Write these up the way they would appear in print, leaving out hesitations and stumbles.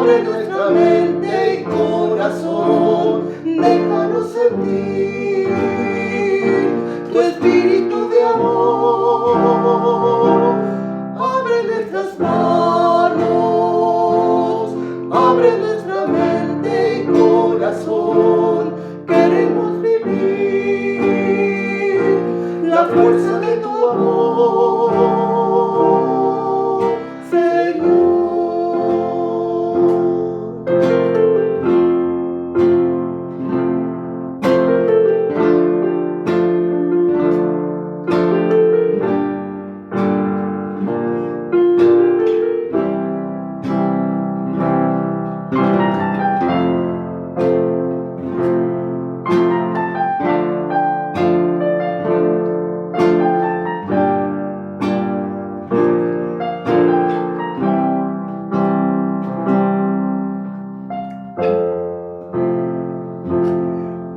Abre nuestra mente y corazón, déjanos sentir tu espíritu de amor. Abre nuestras manos, abre nuestra mente y corazón. Queremos vivir la fuerza de tu amor, Señor.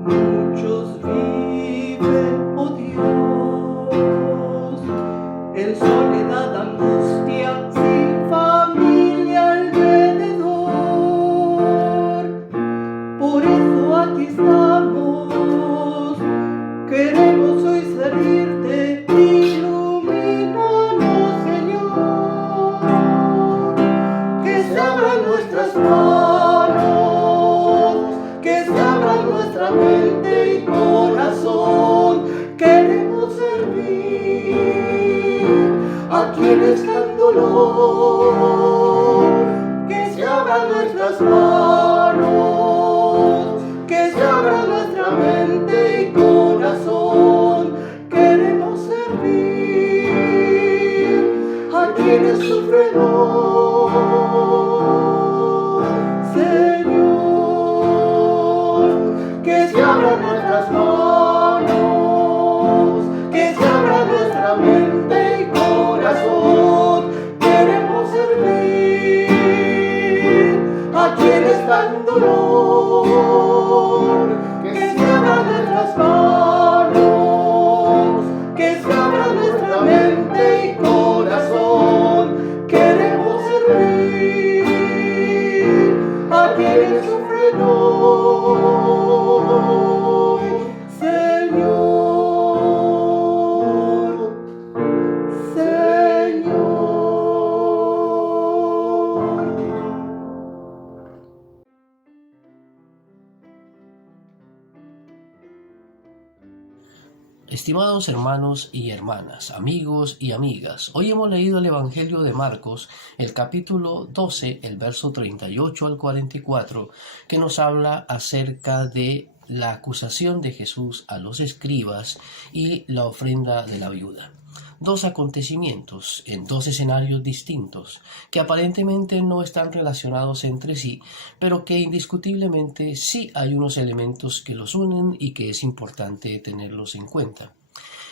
Muchos viven, oh Dios, en soledad, angustia, sin familia alrededor. Por eso aquí estamos, queremos hoy servirte, ilumínanos, Señor. Que se abran nuestras manos, que se abra nuestra mente y corazón. Queremos servir a quienes están en dolor. Que se abran nuestras manos, que se abra nuestra mente y corazón. Queremos servir a quienes sufren hoy, Señor. Que se abran nuestras manos, que se abra nuestra mente y corazón. Queremos servir a quien está en dolor. Que se abran nuestras manos, que se abra nuestra mente y corazón. Queremos servir a quienes sufren hoy, Señor, Señor. Estimados hermanos y hermanas, amigos y amigas, hoy hemos leído el Evangelio de Marcos, el capítulo 12, el verso 38 al 44, que nos habla acerca de la acusación de Jesús a los escribas y la ofrenda de la viuda. Dos acontecimientos en dos escenarios distintos que aparentemente no están relacionados entre sí, pero que indiscutiblemente sí hay unos elementos que los unen y que es importante tenerlos en cuenta.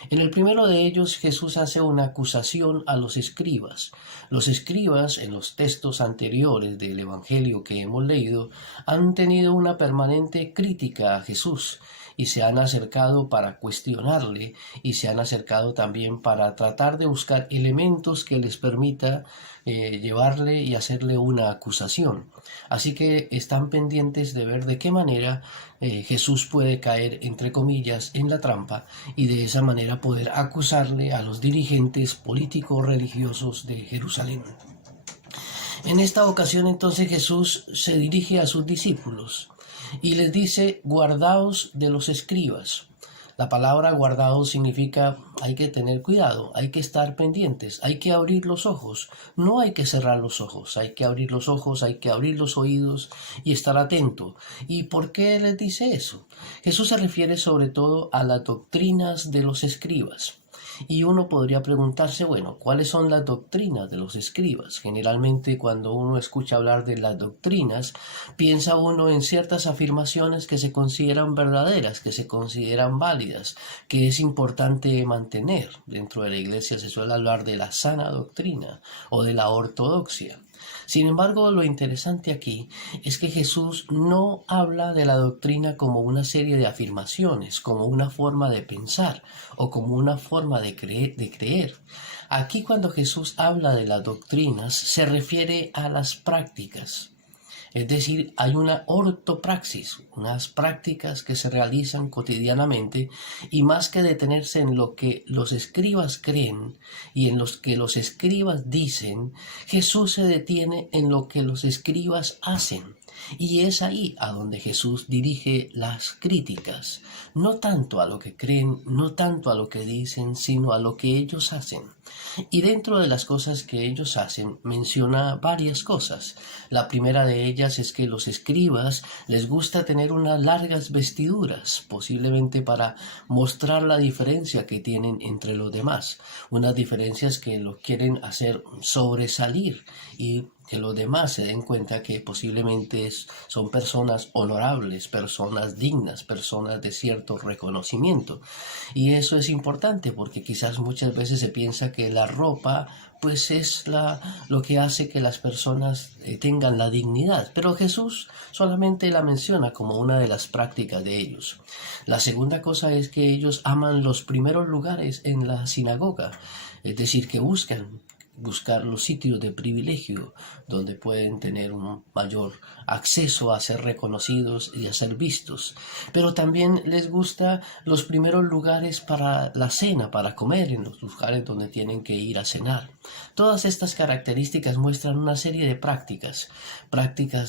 En el primero de ellos, Jesús hace una acusación a los escribas. Los escribas, en los textos anteriores del Evangelio que hemos leído, han tenido una permanente crítica a Jesús y se han acercado para cuestionarle y se han acercado también para tratar de buscar elementos que les permita llevarle y hacerle una acusación. Así que están pendientes de ver de qué manera Jesús puede caer, entre comillas, en la trampa y de esa manera poder acusarle a los dirigentes políticos religiosos de Jerusalén. En esta ocasión entonces Jesús se dirige a sus discípulos y les dice: guardaos de los escribas. La palabra guardaos significa hay que tener cuidado, hay que estar pendientes, hay que abrir los ojos, no hay que cerrar los ojos, hay que abrir los ojos, hay que abrir los oídos y estar atento. ¿Y por qué les dice eso? Jesús se refiere sobre todo a las doctrinas de los escribas. Y uno podría preguntarse, bueno, ¿cuáles son las doctrinas de los escribas? Generalmente cuando uno escucha hablar de las doctrinas, piensa uno en ciertas afirmaciones que se consideran verdaderas, que se consideran válidas, que es importante mantener. Dentro de la iglesia se suele hablar de la sana doctrina o de la ortodoxia. Sin embargo, lo interesante aquí es que Jesús no habla de la doctrina como una serie de afirmaciones, como una forma de pensar o como una forma de creer. Aquí cuando Jesús habla de las doctrinas se refiere a las prácticas. Es decir, hay una ortopraxis, unas prácticas que se realizan cotidianamente y más que detenerse en lo que los escribas creen y en los que los escribas dicen, Jesús se detiene en lo que los escribas hacen. Y es ahí a donde Jesús dirige las críticas, no tanto a lo que creen, no tanto a lo que dicen, sino a lo que ellos hacen. Y dentro de las cosas que ellos hacen, menciona varias cosas. La primera de ellas es que los escribas les gusta tener unas largas vestiduras, posiblemente para mostrar la diferencia que tienen entre los demás. Unas diferencias que lo quieren hacer sobresalir y que los demás se den cuenta que posiblemente son personas honorables, personas dignas, personas de cierto reconocimiento. Y eso es importante porque quizás muchas veces se piensa que la ropa pues es lo que hace que las personas tengan la dignidad. Pero Jesús solamente la menciona como una de las prácticas de ellos. La segunda cosa es que ellos aman los primeros lugares en la sinagoga, es decir, que buscar los sitios de privilegio donde pueden tener un mayor acceso a ser reconocidos y a ser vistos. Pero también les gusta los primeros lugares para la cena, para comer, en los lugares donde tienen que ir a cenar. Todas estas características muestran una serie de prácticas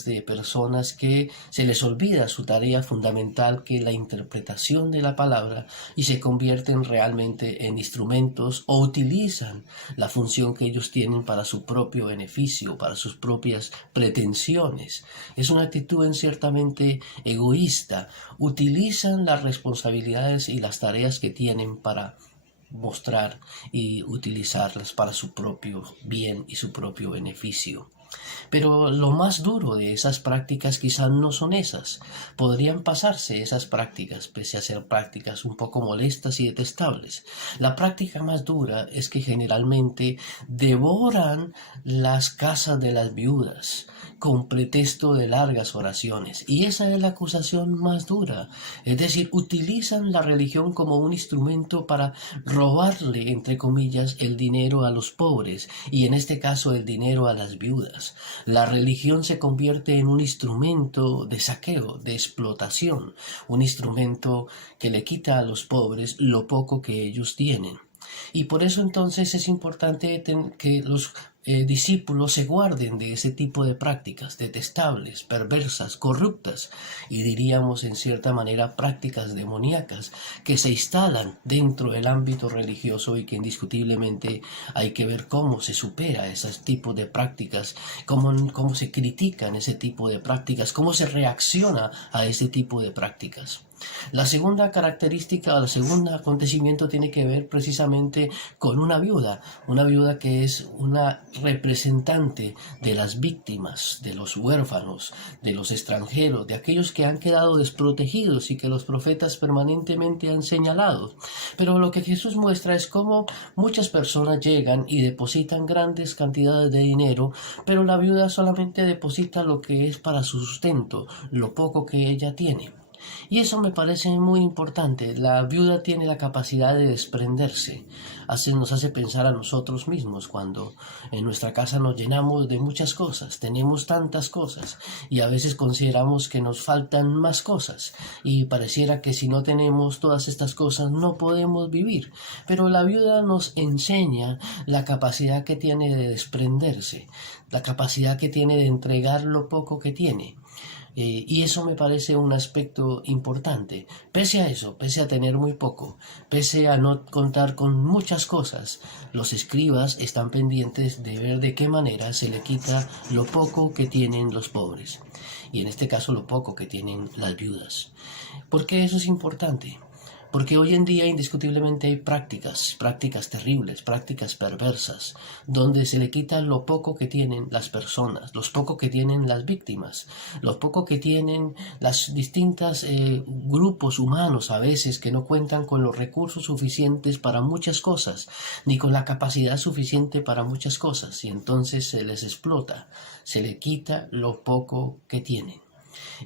de personas que se les olvida su tarea fundamental, que es la interpretación de la palabra, y se convierten realmente en instrumentos o utilizan la función que ellos tienen para su propio beneficio, para sus propias pretensiones. Es una actitud ciertamente egoísta. Utilizan las responsabilidades y las tareas que tienen para mostrar y utilizarlas para su propio bien y su propio beneficio. Pero lo más duro de esas prácticas quizás no son esas. Podrían pasarse esas prácticas, pese a ser prácticas un poco molestas y detestables. La práctica más dura es que generalmente devoran las casas de las viudas con pretexto de largas oraciones. Y esa es la acusación más dura. Es decir, utilizan la religión como un instrumento para robarle, entre comillas, el dinero a los pobres, y en este caso el dinero a las viudas. La religión se convierte en un instrumento de saqueo, de explotación, un instrumento que le quita a los pobres lo poco que ellos tienen. Y por eso entonces es importante que los discípulos se guarden de ese tipo de prácticas detestables, perversas, corruptas y diríamos en cierta manera prácticas demoníacas que se instalan dentro del ámbito religioso y que indiscutiblemente hay que ver cómo se supera esos tipos de prácticas, cómo se critican ese tipo de prácticas, cómo se reacciona a ese tipo de prácticas. La segunda característica, el segundo acontecimiento tiene que ver precisamente con una viuda que es una representante de las víctimas, de los huérfanos, de los extranjeros, de aquellos que han quedado desprotegidos y que los profetas permanentemente han señalado. Pero lo que Jesús muestra es cómo muchas personas llegan y depositan grandes cantidades de dinero, pero la viuda solamente deposita lo que es para su sustento, lo poco que ella tiene. Y eso me parece muy importante. La viuda tiene la capacidad de desprenderse. Nos hace pensar a nosotros mismos cuando en nuestra casa nos llenamos de muchas cosas, tenemos tantas cosas y a veces consideramos que nos faltan más cosas y pareciera que si no tenemos todas estas cosas no podemos vivir. Pero la viuda nos enseña la capacidad que tiene de desprenderse, la capacidad que tiene de entregar lo poco que tiene. Y eso me parece un aspecto importante. Pese a eso, pese a tener muy poco, pese a no contar con muchas cosas, los escribas están pendientes de ver de qué manera se le quita lo poco que tienen los pobres. Y en este caso lo poco que tienen las viudas. ¿Por qué eso es importante? Porque hoy en día indiscutiblemente hay prácticas terribles, prácticas perversas, donde se le quita lo poco que tienen las personas, lo poco que tienen las víctimas, lo poco que tienen las distintas grupos humanos a veces que no cuentan con los recursos suficientes para muchas cosas, ni con la capacidad suficiente para muchas cosas, y entonces se les explota, se le quita lo poco que tienen.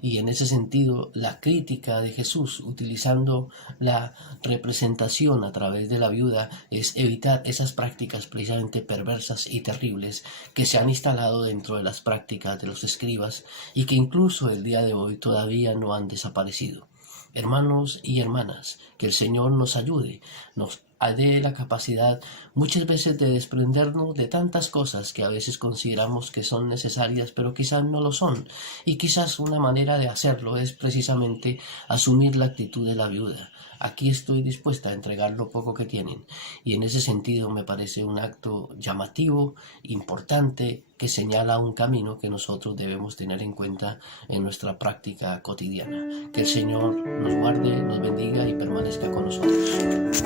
Y en ese sentido, la crítica de Jesús, utilizando la representación a través de la viuda, es evitar esas prácticas precisamente perversas y terribles que se han instalado dentro de las prácticas de los escribas y que incluso el día de hoy todavía no han desaparecido. Hermanos y hermanas, que el Señor nos ayude, nos dé la capacidad muchas veces de desprendernos de tantas cosas que a veces consideramos que son necesarias, pero quizás no lo son. Y quizás una manera de hacerlo es precisamente asumir la actitud de la viuda. Aquí estoy dispuesta a entregar lo poco que tienen. Y en ese sentido me parece un acto llamativo, importante, que señala un camino que nosotros debemos tener en cuenta en nuestra práctica cotidiana. Que el Señor nos guarde, nos bendiga y permanezca con nosotros.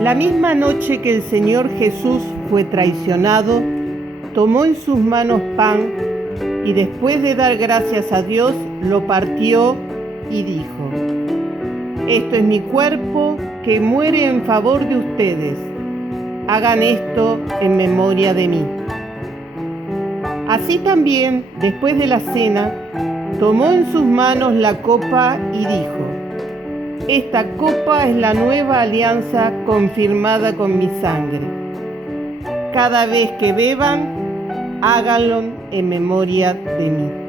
La misma noche que el Señor Jesús fue traicionado, tomó en sus manos pan y después de dar gracias a Dios, lo partió y dijo: esto es mi cuerpo que muere en favor de ustedes. Hagan esto en memoria de mí. Así también, después de la cena, tomó en sus manos la copa y dijo: esta copa es la nueva alianza confirmada con mi sangre. Cada vez que beban, háganlo en memoria de mí.